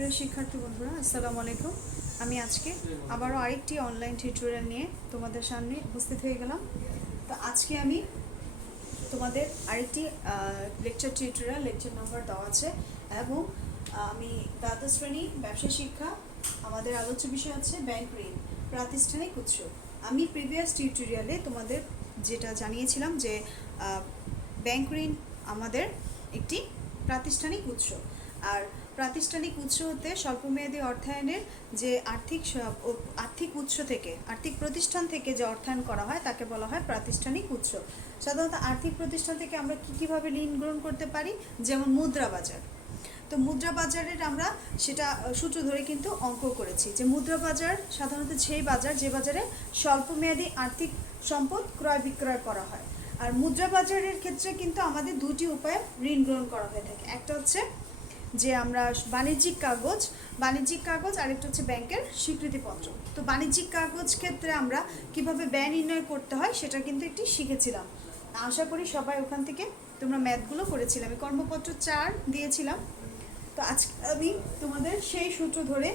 প্রিয় শিক্ষার্থী বন্ধুরা, আসসালামু আলাইকুম। আমি আজকে আবারও আরেকটি অনলাইন টিউটোরিয়াল নিয়ে তোমাদের সামনে উপস্থিত হয়ে গেলাম। তো আজকে আমি তোমাদের আরেকটি লেকচার নাম্বার দেওয়া আছে এবং আমি দ্বাদশ শ্রেণী ব্যবসা শিক্ষা, আমাদের আলোচ্য বিষয় হচ্ছে ব্যাংক ঋণ প্রাতিষ্ঠানিক উৎস। আমি প্রিভিয়াস টিউটোরিয়ালে তোমাদের যেটা জানিয়েছিলাম যে ব্যাংক ঋণ আমাদের একটি প্রাতিষ্ঠানিক উৎস, আর প্রাতিষ্ঠানিক উৎস হতে স্বল্পমেয়াদী অর্থায়নের যে আর্থিক উৎস থেকে, আর্থিক প্রতিষ্ঠান থেকে যে অর্থায়ন করা হয় তাকে বলা হয় প্রাতিষ্ঠানিক উৎস। সাধারণত আর্থিক প্রতিষ্ঠান থেকে আমরা কীভাবে ঋণ গ্রহণ করতে পারি, যেমন মুদ্রা বাজার। তো মুদ্রা বাজারের আমরা সেটা সূত্র ধরে কিন্তু অঙ্ক করেছি যে মুদ্রা বাজার সাধারণত সেই বাজার যে বাজারে স্বল্পমেয়াদী আর্থিক সম্পদ ক্রয় বিক্রয় করা হয়। আর মুদ্রা বাজারের ক্ষেত্রে কিন্তু আমাদের দুটি উপায়ে ঋণ গ্রহণ করা হয়ে থাকে। একটা হচ্ছে যে আমরা বাণিজ্যিক কাগজ, আরেকটা হচ্ছে ব্যাংকের স্বীকৃতিপত্র। তো বাণিজ্যিক কাগজ ক্ষেত্রে আমরা কিভাবে ব্যয় নির্ণয় করতে হয় সেটা কিন্তু একটি শিখেছিলাম। আশা করি সবাই ওখান থেকে তোমরা ম্যাথগুলো করেছিলে। আমি কর্মপত্র 4 দিয়েছিলাম। তো আজকে আমি তোমাদের সেই সূত্র ধরে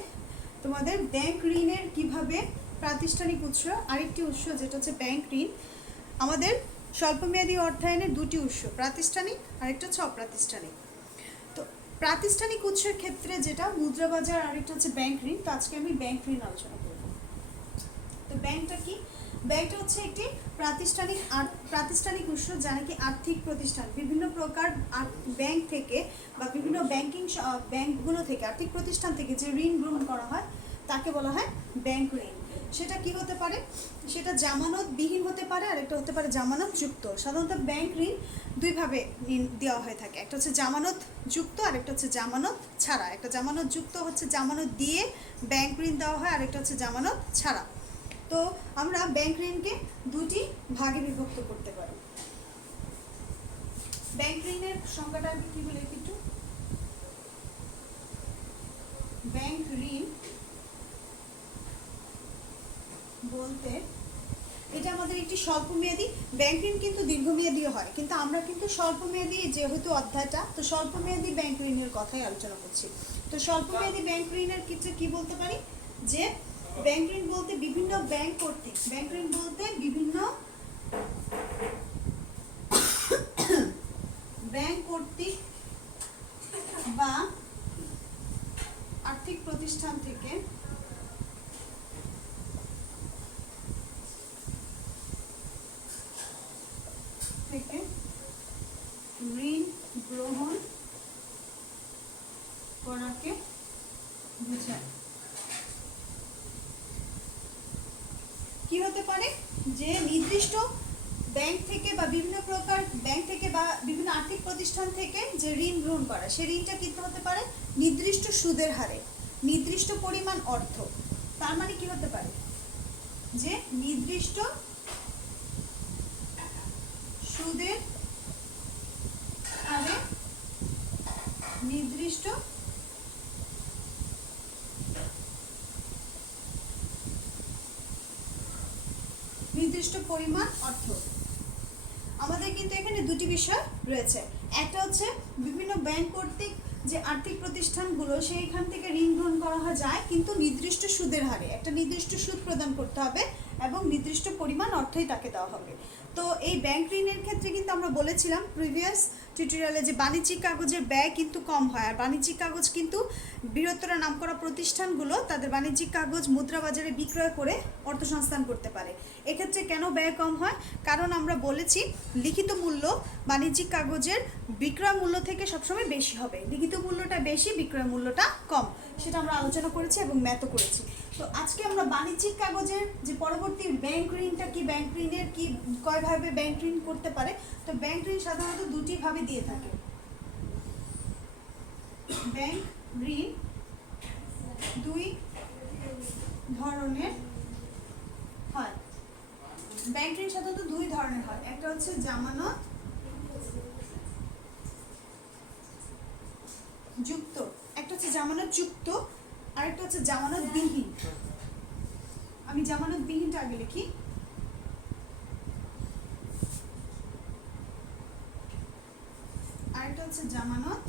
তোমাদের ব্যাংক ঋণের কিভাবে প্রাতিষ্ঠানিক উৎস, আরেকটি উৎস যেটা হচ্ছে ব্যাংক ঋণ, আমাদের স্বল্পমেয়াদী অর্থায়নের দুটি উৎস, প্রাতিষ্ঠানিক আরেকটা হচ্ছে অপ্রাতিষ্ঠানিক। তো প্রাতিষ্ঠানিক উৎসের ক্ষেত্রে যেটা মুদ্রা বাজার, আরেকটা হচ্ছে ব্যাংক ঋণ। তো আজকে আমি ব্যাংক ঋণ আলোচনা করব। তো ব্যাংকটা কি? ব্যাংকটা হচ্ছে একটি প্রাতিষ্ঠানিক উৎস যা নাকি আর্থিক প্রতিষ্ঠান বিভিন্ন প্রকার ব্যাংক থেকে বা বিভিন্ন ব্যাংকগুলো থেকে, আর্থিক প্রতিষ্ঠান থেকে যে ঋণ গ্রহণ করা হয় তাকে বলা হয় ব্যাংক ঋণ। সেটা কি হতে পারে? সেটা জামানতবিহীন হতে পারে, আর একটা হতে পারে জামানত যুক্ত। সাধারণত ব্যাংক ঋণ দুইভাবে ঋণ দেওয়া হয়ে থাকে, একটা হচ্ছে জামানত যুক্ত আর একটা হচ্ছে জামানত ছাড়া। একটা জামানত যুক্ত হচ্ছে জামানত দিয়ে ব্যাংক ঋণ দেওয়া হয়, আর একটা হচ্ছে জামানত ছাড়া। তো আমরা ব্যাংক ঋণকে দুটি ভাগে বিভক্ত করতে পারি। ব্যাংক ঋণের সংজ্ঞাটা আমি কি বলে একটু, ব্যাংক ঋণ বলতে এটা আমাদের একটি স্বল্পমেয়াদী, ব্যাংক ঋণ কিন্তু দীর্ঘমেয়াদীও হয়, কিন্তু আমরা কিন্তু স্বল্পমেয়াদী যেহেতু অধ্যায়টা, তো স্বল্পমেয়াদী ব্যাংক ঋণের কথাই আলোচনা করছি। তো স্বল্পমেয়াদী ব্যাংক ঋণের ক্ষেত্রে কি বলতে পারি যে ব্যাংক ঋণ বলতে বিভিন্ন ব্যাংক কর্তৃক, ব্যাংক ঋণ বলতে বিভিন্ন ব্যাংক কর্তৃক বা আর্থিক প্রতিষ্ঠান থেকে ঋণ গ্রহণ করাকে বোঝায়। কি হতে পারে? যে নির্দিষ্ট ব্যাংক থেকে বা বিভিন্ন প্রকার ব্যাংক থেকে বা বিভিন্ন আর্থিক প্রতিষ্ঠান থেকে যে ঋণ গ্রহণ করা, সেই ঋণটা কিন্তু হতে পারে নির্দিষ্ট সুদের হারে, নির্দিষ্ট পরিমাণ অর্থ। তার মানে কি হতে পারে? যে নির্দিষ্ট সুদের হারে নির্দিষ্ট পরিমাণ অর্থ। আমাদের কিন্তু এখানে দুটি বিষয় রয়েছে। একটা হচ্ছে বিভিন্ন ব্যাংক কর্তৃক যে আর্থিক প্রতিষ্ঠানগুলো সেইখান থেকে ঋণ গ্রহণ করা যায়, কিন্তু নির্দিষ্ট সুদের হারে, একটা নির্দিষ্ট সুদ প্রদান করতে হবে এবং নির্দিষ্ট পরিমাণ অর্থই তাকে দেওয়া হবে। তো এই ব্যাংক ঋণের ক্ষেত্রে কিন্তু আমরা বলেছিলাম প্রিভিয়াস টিউটোরিয়ালে যে বাণিজ্যিক কাগজের ব্যয় কিন্তু কম হয়, আর বাণিজ্যিক কাগজ কিন্তু বৃহত্তর নামকরা প্রতিষ্ঠানগুলো তাদের বাণিজ্যিক কাগজ মুদ্রা বাজারে বিক্রয় করে অর্থসংস্থান করতে পারে। এক্ষেত্রে কেন ব্যয় কম হয়? কারণ আমরা বলেছি লিখিত মূল্য বাণিজ্যিক কাগজের বিক্রয় মূল্য থেকে সবসময় বেশি হবে, লিখিত মূল্যটা বেশি, বিক্রয় মূল্যটা কম। সেটা আমরা আলোচনা করেছি এবং ম্যাথও করেছি। তো আজকে আমরা বাণিজ্যিক কাগজের যে পরবর্তী ব্যাংক ঋণটা কি, ব্যাংক ঋণের কি কয়ভাবে ব্যাংক ঋণ করতে পারে। তো ব্যাংক ঋণ সাধারণত দুটি ভাবে দিয়ে থাকে। ব্যাংক ঋণ দুই ধরনের হয়। ব্যাংক ঋণ সাধারণত দুই ধরনের হয়, একটা হচ্ছে জামানত যুক্ত, একটা হচ্ছে জামানত যুক্ত, আরেকটা হচ্ছে জামানত বিহীন। আমি জামানত বিহীনটা আগে লিখি। আরেকটা হচ্ছে জামানত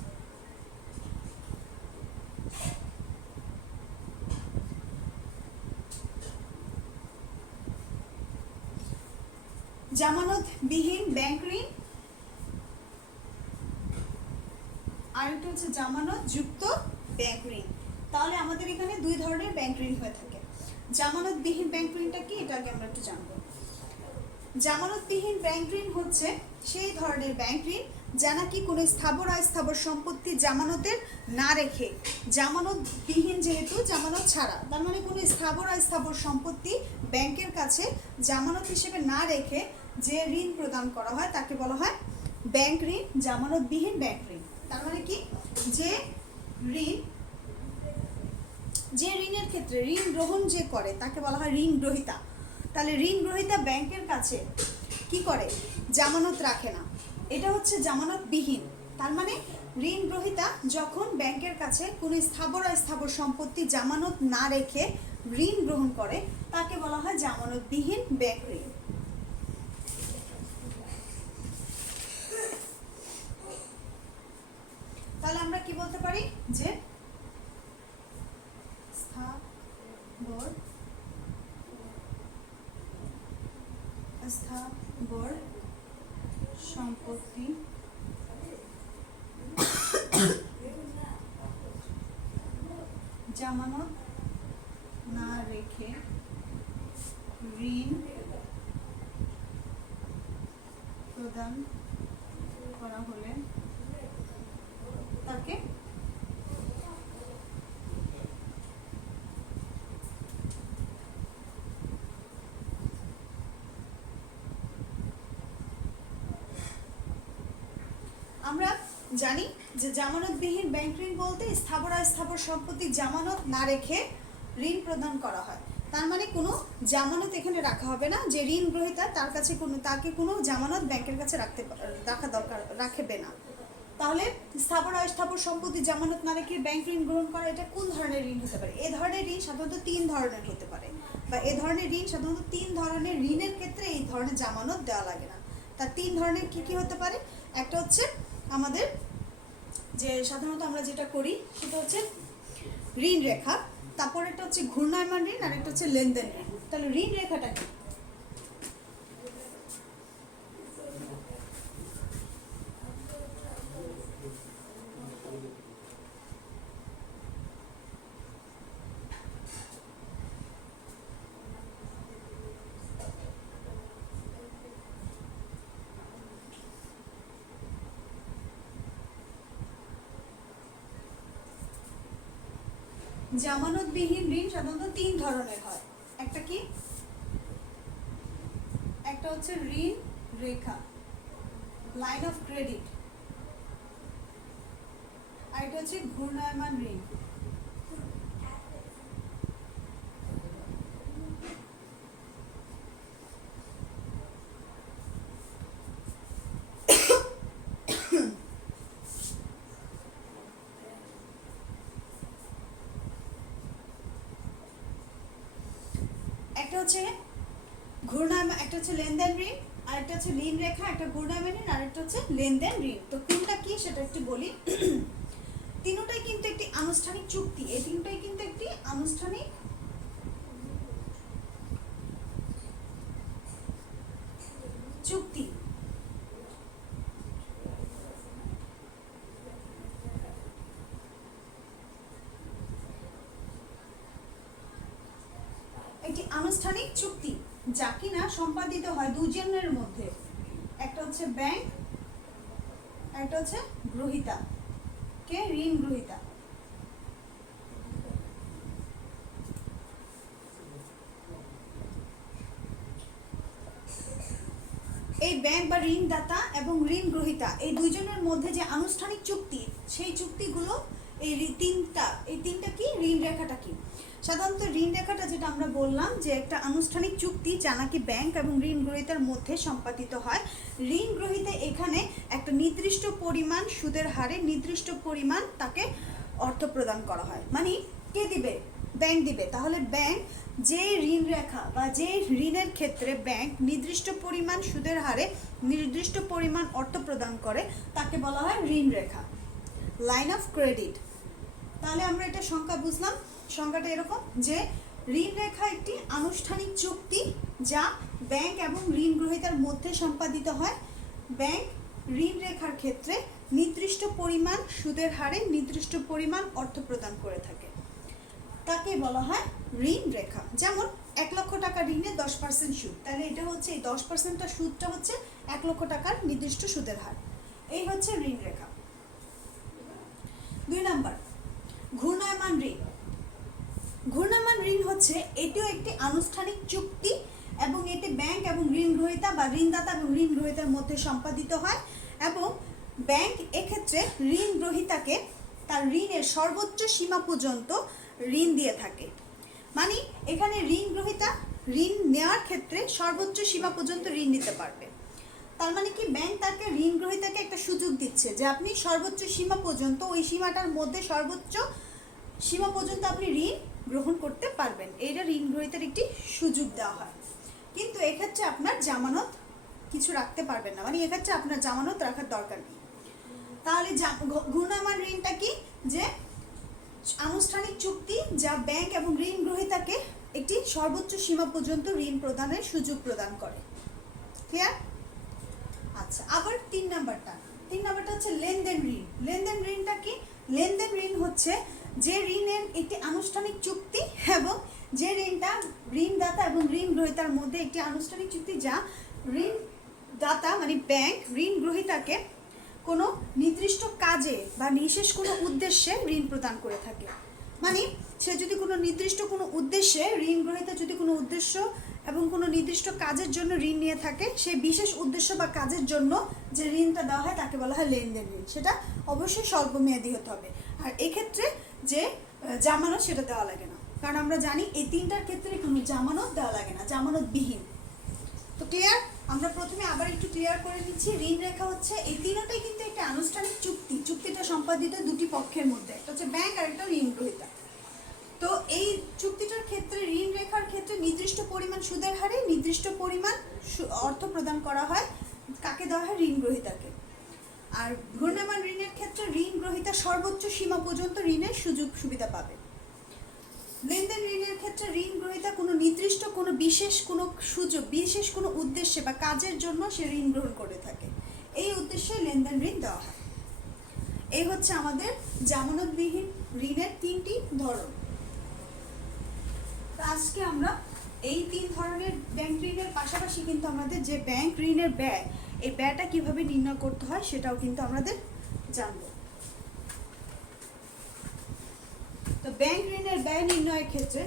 জামানতবিহীন ব্যাংক ঋণ, আর একটা হচ্ছে জামানত যুক্ত ব্যাংক ঋণ। তাহলে আমাদের এখানে দুই ধরনের ব্যাংক ঋণ হয়ে থাকে। জামানতবিহীন ব্যাংক ঋণটা কি, এটা আগে আমরা একটু জানবো। জামানতবিহীন ব্যাংক ঋণ হচ্ছে সেই ধরনের ব্যাংক ঋণ যা নাকি কোনো স্থাবর অস্থাবর সম্পত্তি জামানতের না রেখে, জামানতবিহীন যেহেতু জামানত ছাড়া, তার মানে কোনো স্থাবর অস্থাবর সম্পত্তি ব্যাংকের কাছে জামানত হিসেবে না রেখে যে ঋণ প্রদান করা হয় তাকে বলা হয় ব্যাংক ঋণ, জামানতবিহীন ব্যাংক ঋণ। তার মানে কি, যে ঋণের ক্ষেত্রে ঋণ গ্রহণ যে করে তাকে বলা হয় ঋণ গ্রহীতা। তাহলে ঋণ গ্রহীতা ব্যাংকের কাছে কি করে, জামানত রাখে না, এটা হচ্ছে জামানতবিহীন। তার মানে ঋণ গ্রহীতা যখন ব্যাংকের কাছে কোনো স্থাবর অস্থাবর সম্পত্তি জামানত না রেখে ঋণ গ্রহণ করে তাকে বলা হয় জামানতবিহীন ব্যাংক ঋণ। তাহলে আমরা কি বলতে পারি, যে স্থাবর সম্পত্তি জামানত না রেখে ঋণ প্রদান করা হলে তাকে আমরা জানি যে জামানতবিহীন ব্যাংক ঋণ বলতে স্থাবর অস্থাবর সম্পত্তি জামানত না রেখে ঋণ প্রদান করা হয়। তার মানে কোনো জামানত এখানে রাখা হবে না, যে ঋণ গ্রহীতা তাকে কোনো জামানত ব্যাংকের কাছে রাখবে না। তাহলে স্থাবর অস্থাবর সম্পত্তি জামানত না রেখে ব্যাংক ঋণ গ্রহণ করা, এটা কোন ধরনের ঋণ হতে পারে? এ ধরনের ঋণ সাধারণত তিন ধরনের হতে পারে, বা এ ধরনের ঋণ সাধারণত তিন ধরনের ঋণের ক্ষেত্রে এই ধরনের জামানত দেওয়া লাগে না। তার তিন ধরনের কি কি হতে পারে? একটা হচ্ছে আমাদের যে সাধারণত আমরা যেটা করি সেটা হচ্ছে ঋণ রেখা, তারপর একটা হচ্ছে ঘূর্ণায়মান ঋণ, আর একটা হচ্ছে লেনদেন ঋণ। তাহলে ঋণ রেখাটা কি? জামানতবিহীন ঋণ সাধারণত তিন ধরনের হয়। একটা কি, একটা হচ্ছে ঋণ রেখা, লাইন অফ ক্রেডিট, আর এটা হচ্ছে ঘূর্ণায়মান ঋণ। একটা হচ্ছে ঘূর্ণায়মান, একটা হচ্ছে লেনদেন ঋণ, আর একটা হচ্ছে ঋণ রেখা, একটা ঘূর্ণায়মান ঋণ, আর একটা হচ্ছে লেনদেন ঋণ। তো কোনটা কি সেটা একটু বলি। তিনটাই কিন্তু একটি আনুষ্ঠানিক চুক্তি, এই তিনটাই কিন্তু একটি আনুষ্ঠানিক চুক্তি। একটি আনুষ্ঠানিক চুক্তি যা কিনা সম্পাদিত হয় দুজনের মধ্যে, একটা হচ্ছে ব্যাংক, একটা হচ্ছে গ্রহীতা, কে ঋণ গ্রহীতা। এই ব্যাংক বা ঋণদাতা এবং ঋণ গ্রহীতা এই দুইজনের মধ্যে যে আনুষ্ঠানিক চুক্তি, সেই চুক্তিগুলো এই তিনটা কি, ঋণ রেখাটা কি? সাধারণত ঋণ রেখাটা যেটা আমরা বললাম যে একটা আনুষ্ঠানিক চুক্তি যা নাকি ব্যাংক এবং ঋণ গ্রহীতার মধ্যে সম্পাদিত হয়। ঋণ গ্রহীতা এখানে একটা নির্দিষ্ট পরিমাণ সুদের হারে নির্দিষ্ট পরিমাণ তাকে অর্থ প্রদান করা হয়। মানে কে দিবে? ব্যাংক দিবে। তাহলে ব্যাংক যে ঋণ রেখা বা যে ঋণের ক্ষেত্রে ব্যাংক নির্দিষ্ট পরিমাণ সুদের হারে নির্দিষ্ট পরিমাণ অর্থ প্রদান করে তাকে বলা হয় ঋণ রেখা, লাইন অফ ক্রেডিট। তাহলে আমরা এটা সংখ্যা বুঝলাম। সংখ্যাটা এরকম যে ঋণ রেখা একটি আনুষ্ঠানিক চুক্তি যা ব্যাংক এবং ঋণ গ্রহীতার মধ্যে সম্পাদিত হয়। ব্যাংক ঋণ রেখার ক্ষেত্রে নির্দিষ্ট পরিমাণ সুদের হারে নির্দিষ্ট পরিমাণ অর্থ প্রদান করে থাকে, তাকে বলা হয় ঋণ রেখা। যেমন 1 লক্ষ টাকা ঋণে 10% সুদ, তাহলে এটা হচ্ছে এই 10%টা সুদটা হচ্ছে 1 লক্ষ টাকার নির্দিষ্ট সুদের হার। এই হচ্ছে ঋণ রেখা। 2 নাম্বার, ঘূর্ণায়মান ঋণ। ঘূর্ণায়মান ঋণ হচ্ছে এটিও একটি আনুষ্ঠানিক চুক্তি এবং এটি ব্যাংক এবং ঋণ গ্রহীতা বা ঋণদাতা এবং ঋণ গ্রহীতার মধ্যে সম্পাদিত হয় এবং ব্যাংক এক্ষেত্রে ঋণ গ্রহীতাকে তার ঋণের সর্বোচ্চ সীমা পর্যন্ত ঋণ দিয়ে থাকে। মানে এখানে ঋণ গ্রহীতা ঋণ নেওয়ার ক্ষেত্রে সর্বোচ্চ সীমা পর্যন্ত ঋণ নিতে পারবে। তার মানে কি, ব্যাংক তাকে ঋণ গ্রহীতাকে একটা সুযোগ দিচ্ছে যে আপনি সর্বোচ্চ সীমা পর্যন্ত, ওই সীমাটার মধ্যে সর্বোচ্চ সীমা পর্যন্ত আপনি ঋণ গ্রহণ করতে পারবেন। এইটা ঋণ গ্রহীতার একটি সুযোগ দেওয়া হয়। কিন্তু এক্ষেত্রে আপনার জামানত কিছু রাখতে পারবেন না, মানে এক্ষেত্রে আপনার জামানত রাখার দরকার নেই। তাহলে ঘূর্ণায়মান ঋণটা কি, যে আনুষ্ঠানিক চুক্তি যা ব্যাংক এবং ঋণ গ্রহীতাকে একটি সর্বোচ্চ সীমা পর্যন্ত ঋণ প্রদানের সুযোগ প্রদান করে। ক্লিয়ার? আচ্ছা, আবার 3 নাম্বারটা হচ্ছে লেনদেন ঋণ। লেনদেন ঋণটা কি? লেনদেন ঋণ হচ্ছে যে ঋণের একটি আনুষ্ঠানিক চুক্তি এবং যে ঋণটা ঋণদাতা এবং ঋণ গ্রহীতার মধ্যে একটি আনুষ্ঠানিক চুক্তি যা ঋণদাতা মানে ব্যাংক ঋণ গ্রহীতাকে কোনো নির্দিষ্ট কাজে বা বিশেষ কোনো উদ্দেশ্যে ঋণ প্রদান করে থাকে। মানে সে যদি কোনো নির্দিষ্ট কোনো উদ্দেশ্যে, ঋণ গ্রহীতা যদি কোনো উদ্দেশ্য এবং কোনো নির্দিষ্ট কাজের জন্য ঋণ নিয়ে থাকে, সেই বিশেষ উদ্দেশ্য বা কাজের জন্য যে ঋণটা দেওয়া হয় তাকে বলা হয় লেনদেন ঋণ। সেটা অবশ্যই স্বল্পমেয়াদী হতে হবে। আর এক্ষেত্রে যে জামানত সেটা দেওয়া লাগে না, কারণ আমরা জানি এই 3টার ক্ষেত্রে কোনো জামানত দেওয়া লাগে না, জামানতবিহীন। তো ক্লিয়ার? আমরা প্রথমে আবার একটু ক্লিয়ার করে নিচ্ছি। ঋণ রেখা হচ্ছে এই তিনটাই কিন্তু একটা আনুষ্ঠানিক চুক্তি, চুক্তিটা সম্পাদিত দুটি পক্ষের মধ্যে, একটা হচ্ছে ব্যাংক আর একটা ঋণ গ্রহীতা। তো এই চুক্তিটার ক্ষেত্রে ঋণ রেখার ক্ষেত্রে নির্দিষ্ট পরিমাণ সুদের হারে নির্দিষ্ট পরিমাণ অর্থ প্রদান করা হয়। কাকে দেওয়া হয়? ঋণ গ্রহীতাকে। আর ঘূর্ণায়মান ঋণের ক্ষেত্রে ঋণ গ্রহীতা সর্বোচ্চ সীমা পর্যন্ত ঋণের সুযোগ সুবিধা পাবে। লেনদেন ঋণের ক্ষেত্রে ঋণ গ্রহীতা কোনো নির্দিষ্ট কোনো বিশেষ কোনো সুযোগ, বিশেষ কোনো উদ্দেশ্যে বা কাজের জন্য সে ঋণ গ্রহণ করে থাকে, এই উদ্দেশ্যে লেনদেন ঋণ দেওয়া হয়। এই হচ্ছে আমাদের জামানতবিহীন ঋণের 3টি ধরন। আজকে আমরা এই 3 ধরনের ব্যাংক ঋণের পাশাপাশি কিন্তু আমাদের যে ব্যাংক ঋণের ব্যয়, এই ব্যয়টা কিভাবে নির্ণয় করতে হয় সেটাও কিন্তু আমাদের জানবো। তো ব্যাংক ঋণের ব্যয় নির্ণয়ের ক্ষেত্রে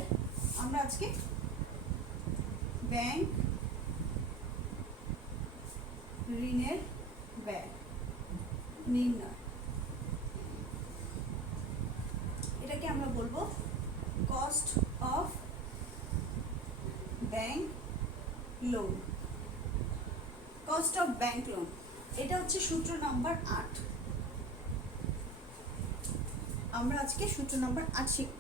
আমরা আজকে ব্যাংক ঋণের ব্যয় নির্ণয়, এটাকে আমরা বলবো cost of bank loan. Cost of bank loan, এটা হচ্ছে সূত্র নাম্বার 8। আমরা আজকে সূত্র নাম্বার 8 শিখব।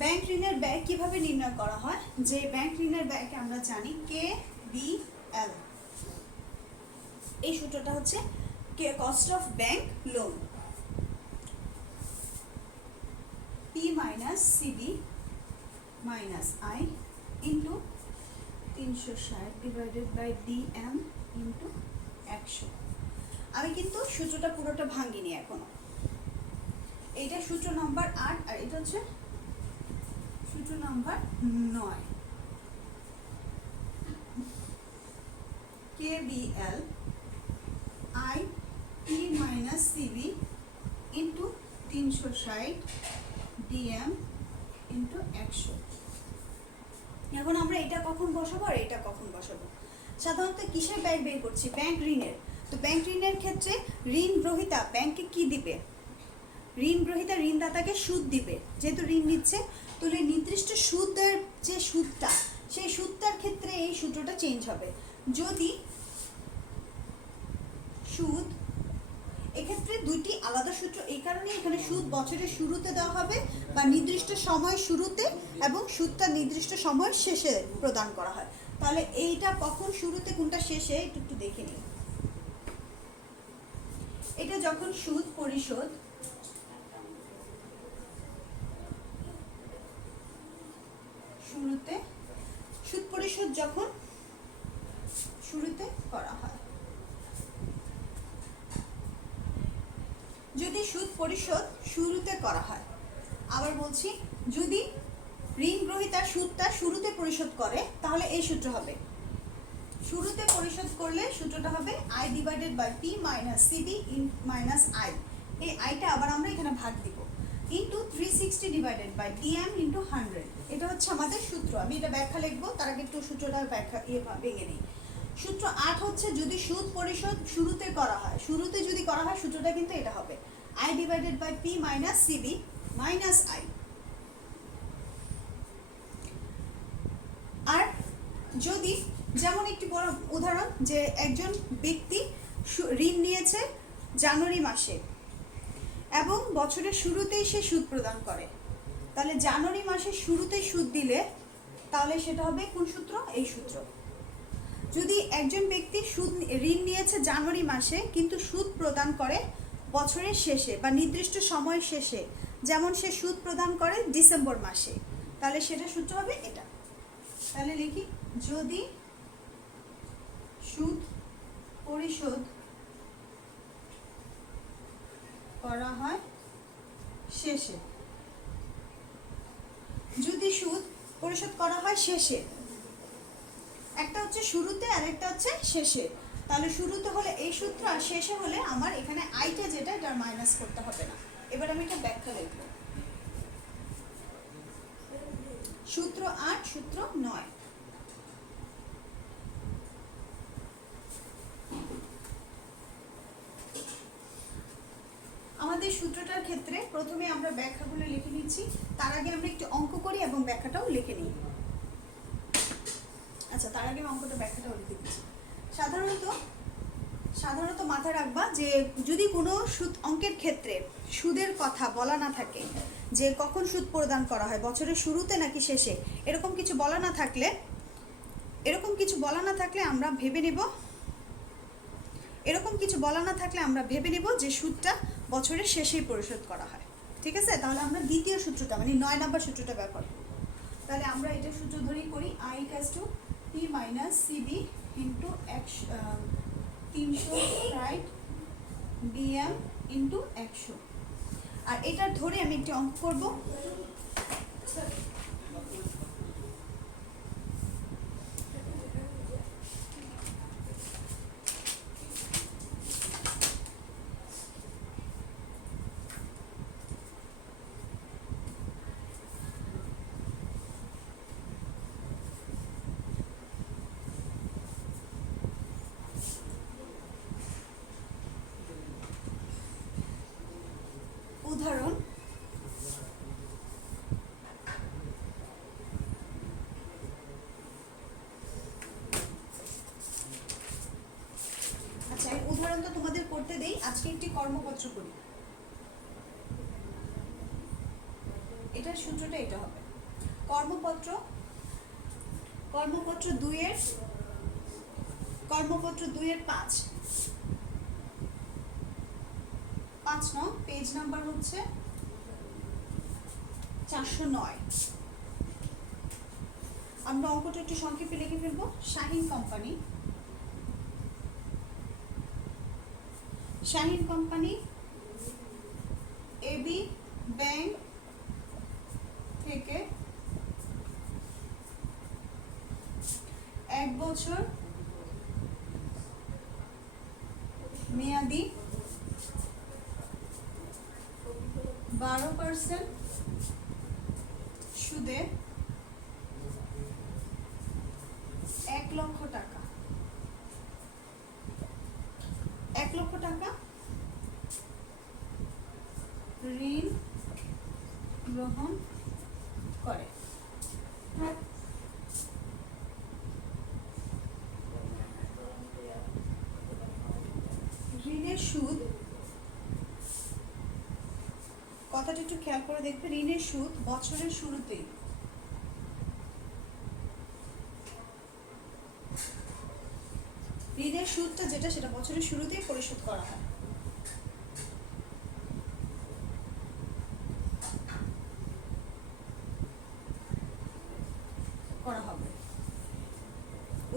ব্যাংক ঋণের ব্যয় কিভাবে নির্ণয় করা হয়, যে ব্যাংক ঋণের ব্যয়কে আমরা জানি KBL। এই সূত্রটা হচ্ছে cost of bank loan, P minus CB minus I into 360 divided by DM into 100। আমি কিন্তু সূত্রটা পুরোটা ভাঙিনি এখনো। এইটা সূত্র নাম্বার 8 আর এটা হচ্ছে সূত্র number 9। KBL I P minus CB into 360 DM into 100। এখন আমরা এটা কখন বসাবো আর এটা কখন বসাবো? সাধারণত কিসের ব্যয় বের করছি? ব্যাংক ঋণের। তো ব্যাংক ঋণের ক্ষেত্রে ঋণ গ্রহীতা ব্যাংকে কি দিবে? ঋণ গ্রহীতা ঋণদাতাকে সুদ দিবে, যেহেতু ঋণ নিচ্ছে। তাহলে নির্দিষ্ট সুদের যে সুদটা, সেই সুদটার ক্ষেত্রে এই সূত্রটা চেঞ্জ হবে। যদি সুদ, এক্ষেত্রে দুইটি আলাদা সূত্র, এই কারণে এখানে সুদ বছরের শুরুতে দেওয়া হবে বা নির্দিষ্ট সময় শুরুতে, এবং সুদটা নির্দিষ্ট সময়ের শেষে প্রদান করা হয়। তাহলে এইটা কখন শুরুতে কোনটা শেষে একটু দেখে নিই। এটা যখন সুদ পরিশোধ শুরুতে সুদ পরিশোধ যখন শুরুতে করা হয়, যদি সুদ পরিশোধ শুরুতে করা হয়, আবার বলছি, যদি ঋণ গ্রহীতা সুদটা শুরুতে পরিশোধ করে তাহলে এই সূত্র হবে, শুরুতে পরিশোধ করলে সূত্রটা হবে I divided by P minus CB in minus I, এই আইটা আবার আমরা এখানে ভাগ দিব into 360 divided by DM into 100। এটা হচ্ছে আমাদের সূত্র। আমি এটা ব্যাখ্যা লিখবো, তার আগে একটু সূত্রটা ব্যাখ্যা ভেঙে নিই। সূত্র 8 হচ্ছে যদি সুদ পরিশোধ শুরুতে করা হয়, শুরুতে যদি করা হয় সূত্রটা কিন্তু এটা হবে I divided by P minus CB minus I. আর যদি, যেমন একটি বড় উদাহরণ, যে একজন ব্যক্তি ঋণ নিয়েছে জানুয়ারি মাসে এবং বছরের শুরুতেই সে সুদ প্রদান করে, তাহলে জানুয়ারি মাসের শুরুতেই সুদ দিলে তাহলে সেটা হবে কোন সূত্র? এই সূত্র। যদি একজন ব্যক্তি ঋণ নিয়েছে জানুয়ারি মাসে কিন্তু সুদ প্রদান করে বছরের শেষে বা নির্দিষ্ট সময় শেষে, যেমন সে সুদ প্রদান করে ডিসেম্বর মাসে, তাহলে সেটা সূত্র হবে এটা। তাহলে লিখি, যদি সুদ পরিশোধ করা হয় শেষে, যদি সুদ পরিশোধ করা হয় শেষে, একটা হচ্ছে শুরুতে আর একটা হচ্ছে শেষে, তাহলে শুরুতে হলে এই সূত্র আর শেষে হলে আমার এখানে আইটা যেটা এটা মাইনাস করতে হবে না। এবার আমি এটা ব্যাখ্যা লিখব, সূত্র 8 সূত্র 9। আমাদের সূত্রটার ক্ষেত্রে প্রথমে আমরা ব্যাখ্যাগুলো লিখে নিচ্ছি, তার আগে আমরা একটু অঙ্ক করি এবং ব্যাখ্যাটাও লিখে নিই। আচ্ছা, তার আগে অঙ্কটা ব্যাখ্যাটাও লিখে দিচ্ছি। সাধারণত মাথায় রাখবা যে যদি কোনো সুদ অঙ্কের ক্ষেত্রে সুদের কথা বলা না থাকে, যে কখন সুদ প্রদান করা হয়, বছরের শুরুতে নাকি শেষে, এরকম কিছু বলা না থাকলে আমরা ভেবে নেব যে সুদটা বছরের শেষেই পরিশোধ করা হয়। ঠিক আছে, তাহলে আমরা দ্বিতীয় সূত্রটা মানে 9 নম্বর সূত্রটা ব্যবহার করব। তাহলে আমরা এটা সূত্র ধরেই করি, I equals to P minus CB into 300 right DM into 100। আর এটা ধরে আমি একটি অঙ্ক করব। উদাহরণ, আচ্ছা এই উদাহরণ তো তোমাদের করতে দেই, আজকে একটি কর্মপত্র করি। এটার সূত্রটা এটা হবে, কর্মপত্র 2 এর 5 নং পেজ নাম্বার হচ্ছে 409। আমরা অঙ্কটা একটু সংক্ষেপে লিখে ফেলবো। শাহিন কোম্পানি এবি ব্যাংক থেকে 1 বছর মেয়াদি 12% সুদে 1 লক্ষ টাকা ঋণ গ্রহণ করে। ঋণের সুদ, কথাটা একটু খেয়াল করে দেখবে, ঋণের সুদ বছরের শুরুতেই ঋণের সুদটা যেটা সেটা বছরের শুরুতেই পরিশোধ করা হয়।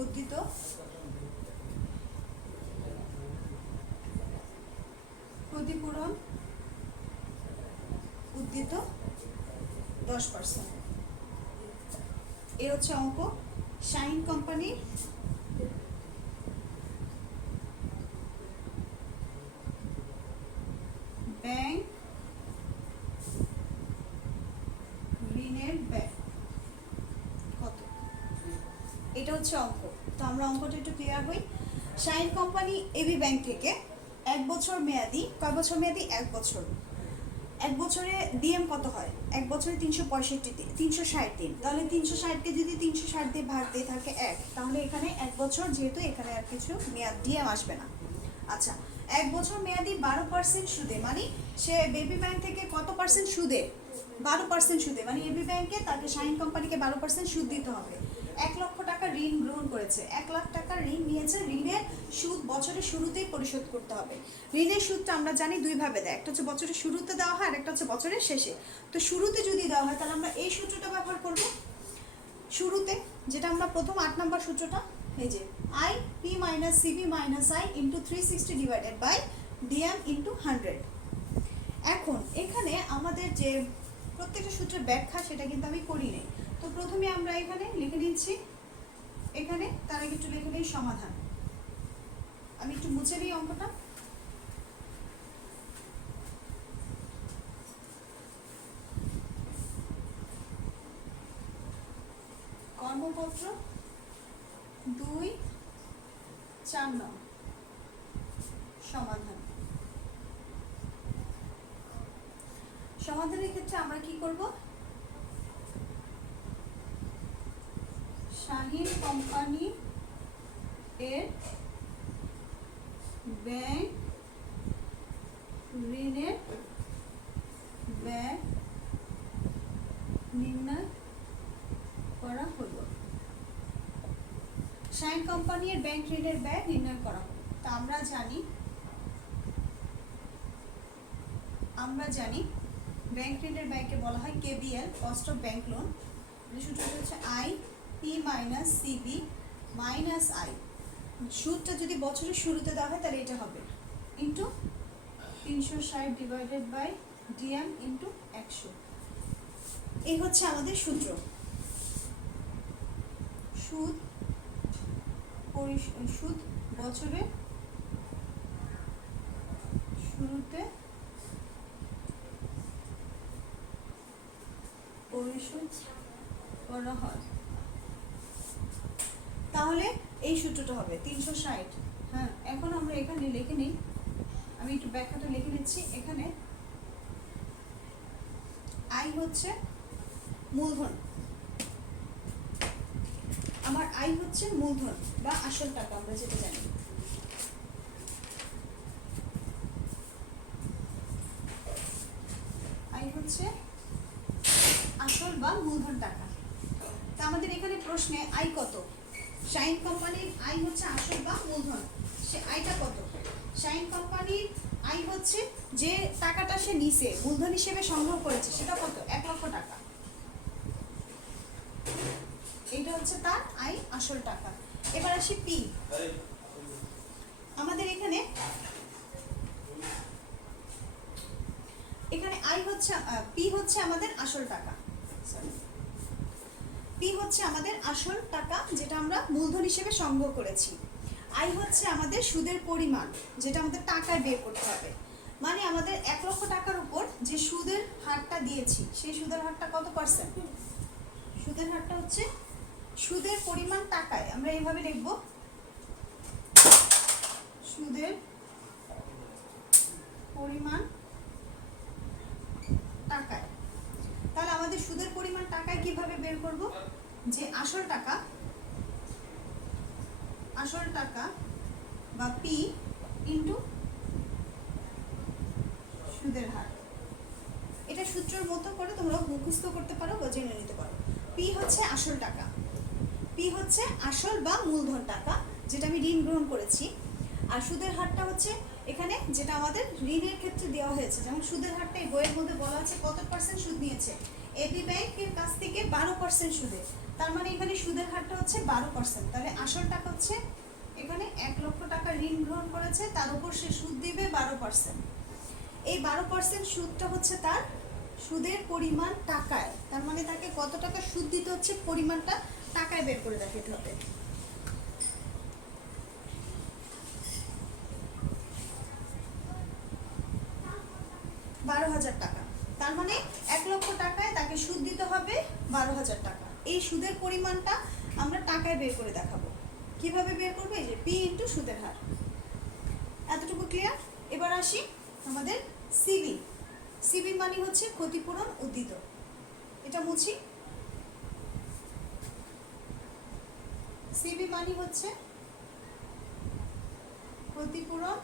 উদ্ধৃত ক্ষতিপূরণ উদ্ধৃত 10%। এর হচ্ছে অঙ্ক। শাইন কোম্পানি ব্যাংক ঋণের ব্যয় কত, এটা হচ্ছে অঙ্ক। তো আমরা অঙ্কটা একটু ক্লিয়ার হই। শাইন কোম্পানি এবি ব্যাংক থেকে 1 বছর মেয়াদি, কয় বছর মেয়াদি? 1 বছর। 1 বছরে ডিএম কত হয়? 1 বছরে 360 দিন। তাহলে 360কে যদি 360 দিয়ে ভাগ দিয়ে থাকে 1, তাহলে এখানে 1 বছর, যেহেতু এখানে আর কিছু মেয়াদ ডিএম আসবে না। আচ্ছা, 1 বছর মেয়াদি 12% সুদে, মানে সে বেবি ব্যাংক থেকে কত পার্সেন্ট সুদে? 12% সুদে, মানে এবি ব্যাংকে তাকে শাইন কোম্পানিকে 12% সুদ দিতে হবে। 1 লক্ষ টাকা ঋণ গ্রহণ করেছে, 1 লাখ টাকা ঋণ নিয়েছে। ঋণের সুদ বছরের শুরুতেই পরিশোধ করতে হবে। ঋণের সুদটা আমরা জানি দুই ভাবে দেয়, একটা হচ্ছে বছরের শুরুতে দেওয়া হয় আর একটা হচ্ছে বছরের শেষে। তো শুরুতে যদি দেওয়া হয় তাহলে আমরা এই সূত্রটা ব্যবহার করব। শুরুতে যেটা আমরা প্রথম 8 নম্বর সূত্রটা, এই যে I P minus CB minus I into 360 divided by DM into 100। এখন এখানে আমাদের যে প্রত্যেকটা সূত্রের ব্যাখ্যা সেটা কিন্তু আমি করি নাই। তো প্রথমে আমরা এখানে লিখে নিচ্ছি, এখানে তার আগে একটু লিখে নিই সমাধান। আমি একটু মুছে নিই অঙ্কটা। কর্মপত্র 2-4 সমাধান। সমাধানের ক্ষেত্রে আমরা কি করব? শাহিন কোম্পানি এর ব্যাংক ঋণের ব্যয় নির্ণয় করা হলো। শাইন কোম্পানির ব্যাংক ঋণের ব্যয় নির্ণয় করা হলো। তা আমরা জানি ব্যাংক ঋণের ব্যয়কে বলা হয় KBL, cost of bank loan. সূত্রটা হচ্ছে I P minus CB minus I. সুদটা যদি বছরের শুরুতে দেওয়া হয় তাহলে এটা হবে into 360 divided by DM into 100। এই হচ্ছে আমাদের সূত্র। সুদ বছরের শুরুতে পরিশোধ করা হয়, তাহলে এই সূত্রটা হবে 360। হ্যাঁ, এখন আমরা এখানে লিখে নিই, আমি একটু ব্যাখ্যাটা লিখে নিচ্ছি। এখানে আই হচ্ছে মূলধন, আমার আই হচ্ছে মূলধন বা আসল টাকা, আমরা যেটা জানি। আই হচ্ছে আসল বা মূলধন টাকা। তা আমাদের এখানে প্রশ্নে আই কত? শাইন কোম্পানির আই হচ্ছে আসল বা মূলধন, সে আইটা কত? শাইন কোম্পানির আই হচ্ছে যে টাকাটা সে নিছে মূলধন হিসেবে সংগ্রহ করেছে, সেটা কত? 1 লক্ষ টাকা। এটা হচ্ছে তার আই, আসল টাকা। এবার আসি পি। আমাদের এখানে আই হচ্ছে পি হচ্ছে আমাদের আসল টাকা, পি হচ্ছে আমাদের আসল টাকা যেটা আমরা মূলধন হিসেবে সংগ্রহ করেছি। আই হচ্ছে আমাদের সুদের পরিমাণ যেটা আমাদের টাকায় বের করতে হবে। মানে আমাদের 1 লক্ষ টাকার উপর যে সুদের হারটা দিয়েছি সেই সুদের হারটা কত পার্সেন্ট? সুদের হারটা হচ্ছে সুদের পরিমাণ টাকায়, আমরা এইভাবে লিখব সুদের পরিমাণ টাকায়। তাহলে আমাদের সুদের পরিমাণ টাকায় কিভাবে বের করব? যে আসল টাকা বা পি ইন্টু সুদের হার। এটা সূত্রের মতো করে তোমরা মুখস্থ করতে পারো বা জেনে নিতে পারো। পি হচ্ছে আসল টাকা, পি হচ্ছে আসল বা মূলধন টাকা যেটা আমি ঋণ গ্রহণ করেছি। আর সুদের হারটা হচ্ছে এখানে যেটা আমাদের ঋণের ক্ষেত্রে দেওয়া হয়েছে। যেমন সুদের হারটা এই বইয়ের মধ্যে বলা আছে কত পার্সেন্ট সুদ নিয়েছে। এবি ব্যাংকের কাছ থেকে 12% সুদে, তার মানে এখানে সুদের হারটা হচ্ছে 12%। তাহলে আসল টাকা হচ্ছে এখানে 1 লক্ষ টাকা ঋণ গ্রহণ করেছে, তার উপর সে সুদ দিবে 12%। এই 12% সুদটা হচ্ছে তার সুদের পরিমাণ টাকায়, তার মানে তাকে কত টাকা সুদ দিতে হচ্ছে পরিমাণটা টাকায় বের করে দেখাতে হবে। 12,000 টাকা, তার মানে 1 লক্ষ টাকায় তাকে সুদ দিতে হবে 12,000 টাকা। এই সুদের পরিমাণটা আমরা টাকায় বের করে দেখাবো। কিভাবে বের করবো? এই যে পি ইন্টু সুদের হার। এতটুকু ক্লিয়ার? এবার আসি আমাদের সিবি। সিবি মানে হচ্ছে ক্ষতিপূরণ উদ্দিত। এটা মুছি। সিবি মানে হচ্ছে ক্ষতিপূরণ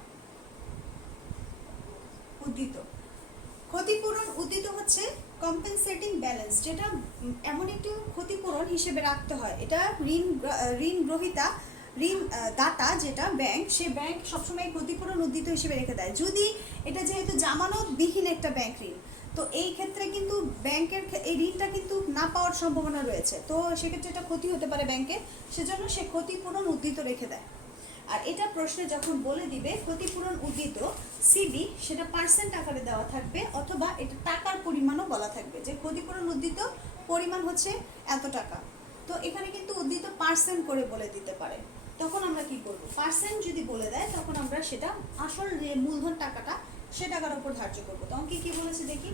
উদ্দিত। ক্ষতিপূরণ উদ্দিত হচ্ছে কম্পেনসেটিং ব্যালেন্স, যেটা এমন একটি ক্ষতিপূরণ হিসেবে রাখতে হয়। এটা ঋণ গ্রহীতা, ঋণ দাতা যেটা ব্যাংক, সে ব্যাংক সবসময় ক্ষতিপূরণ উদ্দিত হিসেবে রেখে দেয়। যদি এটা যেহেতু জামানতবিহীন একটা ব্যাংক ঋণ, তো এই ক্ষেত্রে কিন্তু ব্যাংকের এই ঋণটা কিন্তু না পাওয়ার সম্ভাবনা রয়েছে, তো সেক্ষেত্রে এটা ক্ষতি হতে পারে ব্যাংকের, সেজন্য সে ক্ষতিপূরণ উদ্দিত রেখে দেয়। আর এটা প্রশ্নে যখন বলে দিবে ক্ষতিপূরণ উদ্দিত সিবি, সেটা পার্সেন্ট আকারে দেওয়া থাকবে, অথবা এটা টাকার পরিমাণও বলা থাকবে যে ক্ষতিপূরণ উদ্দিত পরিমাণ হচ্ছে এত টাকা। তো এখানে কিন্তু উদ্দিত পার্সেন্ট করে বলে দিতে পারে, তখন আমরা কি করব? পার্সেন্ট যদি বলে দেয় তখন আমরা সেটা আসল যে মূলধন টাকাটা সে টাকার উপর ধার্য করবো। তখন কি বলেছে দেখি,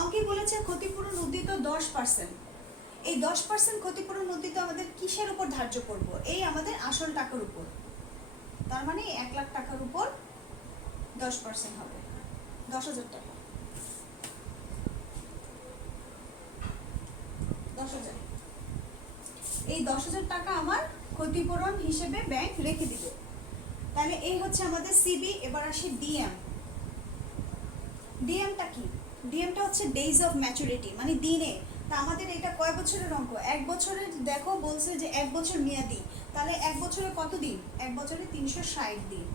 অঙ্কে বলেছে ক্ষতিপূরণ উদ্দিত 10%। এই 10% ক্ষতিপূরণ উদ্দিত আমাদের কিসের উপর ধার্য করব? এই আমাদের আসল টাকার উপর। তার মানে 1 লাখ টাকার উপর 10% হবে 10,000 টাকা। 10,000, এই 10,000 টাকা আমার ক্ষতিপূরণ হিসেবে ব্যাংক রেখে দিবে। তাহলে এই হচ্ছে আমাদের সিবি। এবার আসি ডিএম। ডিএমটা কি? ডিএমটা হচ্ছে ডেজ অফ ম্যাচুরিটি, মানে দিনে। তা আমাদের এটা কয় বছরের অঙ্ক? 1 বছরের। দেখো বলছে যে 1 বছর মেয়াদি, তাহলে 1 বছরে কত দিন? 1 বছরে 360 দিন।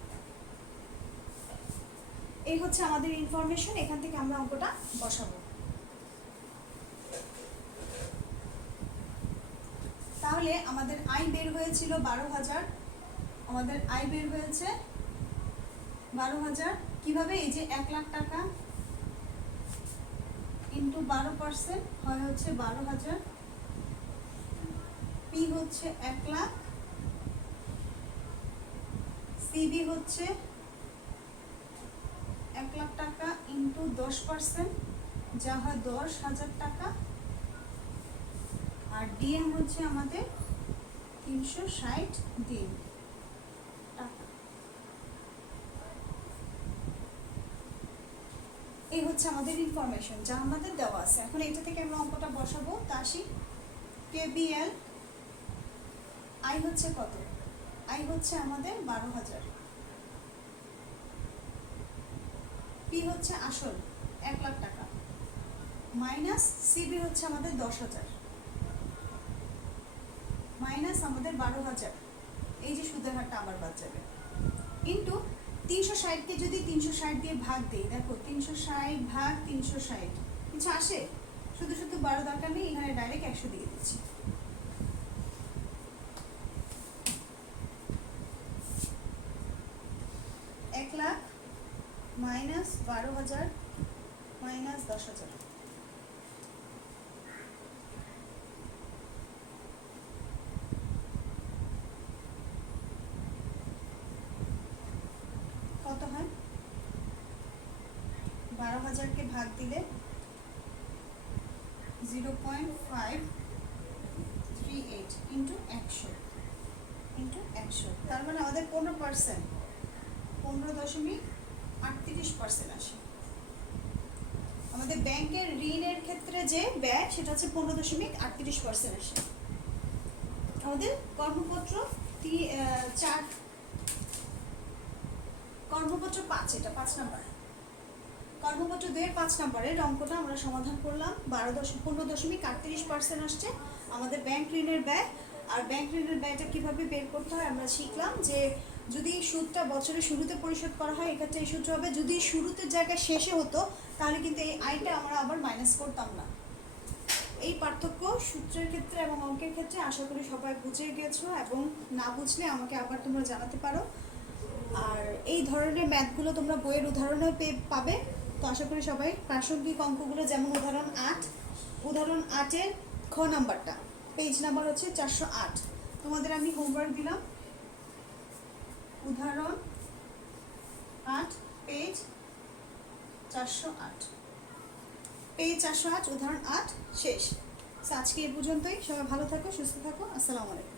এই হচ্ছে আমাদের ইনফরমেশন, এখান থেকে আমরা অঙ্কটা বসাবো। তাহলে আমাদের আয় বের হয়েছিল 12,000, আমাদের আয় বের হয়েছে 12,000। কিভাবে? এই যে 1 লাখ টাকা ইন্টু 12% হয় হচ্ছে 12,000। পি হচ্ছে 1 লাখ, সিবি হচ্ছে 1 লাখ টাকা ইন্টু 10%, যা হয় 10,000 টাকা। আর ডিএম হচ্ছে আমাদের 360 দিন টাকা। এই হচ্ছে আমাদের ইনফরমেশন যা আমাদের দেওয়া আছে। এখন এটা থেকে আমরা অঙ্কটা বসাবো। তা আসি কেবিএল। আই হচ্ছে কত? আই হচ্ছে আমাদের 12,000। পি হচ্ছে আসল 1 লাখ টাকা, মাইনাস সিবি হচ্ছে আমাদের 10,000, মাইনাস আমাদের 12,000, এই যে সুদের হারটা আবার বাদ যাবে, ইন্টু 360কে যদি 360 দিয়ে ভাগ দিই, দেখো 360 ভাগ 360 কিছু আসে? শুধু শুধু 12 দরকার নেই, এখানে ডাইরেক্ট 100 দিয়ে দিচ্ছি। এক লাখ মাইনাস 12,000 মাইনাস 10,000, কত হয়? 12,000কে ভাগ দিলে 0.538 ইন্টু 100 ইন্টু 100, তার মানে আমাদের 15%, 15.38% আসে। আমাদের ব্যাংকের ঋণের ক্ষেত্রে যে ব্যয় সেটা হচ্ছে 15.38% আসে। আমাদের কর্মপত্র 4, কর্মপত্র 5, এটা 5 নাম্বার। কর্মপত্র 2 5 নাম্বারের অঙ্কটা আমরা সমাধান করলাম। 15.38% আসছে আমাদের ব্যাংক ঋণের ব্যয়। আর ব্যাংক ঋণের ব্যয়টা কিভাবে বের করতে হয় আমরা শিখলাম, যে যদি সুদটা বছরের শুরুতে পরিশোধ করা হয় এক্ষেত্রে এই সূত্র হবে, যদি শুরুতে জায়গায় শেষে হতো তাহলে কিন্তু এই আয়টা আমরা আবার মাইনাস করতাম না। এই পার্থক্য সূত্রের ক্ষেত্রে এবং অঙ্কের ক্ষেত্রে আশা করি সবাই বুঝে গেছো, এবং না বুঝলে আমাকে আবার তোমরা জানাতে পারো। আর এই ধরনের ম্যাথগুলো তোমরা বইয়ের উদাহরণেও পাবে। তো আশা করি সবাই প্রাসঙ্গিক অঙ্কগুলো, যেমন উদাহরণ 8-এর খ নাম্বারটা, পেজ নাম্বার হচ্ছে 408, তোমাদের আমি হোমওয়ার্ক দিলাম। উদাহরণ 8 পেজ 408, উদাহরণ 8 শেষ। আজকে এই পর্যন্তই। সবাই ভালো থাকো, সুস্থ থাকো। আসসালামু আলাইকুম।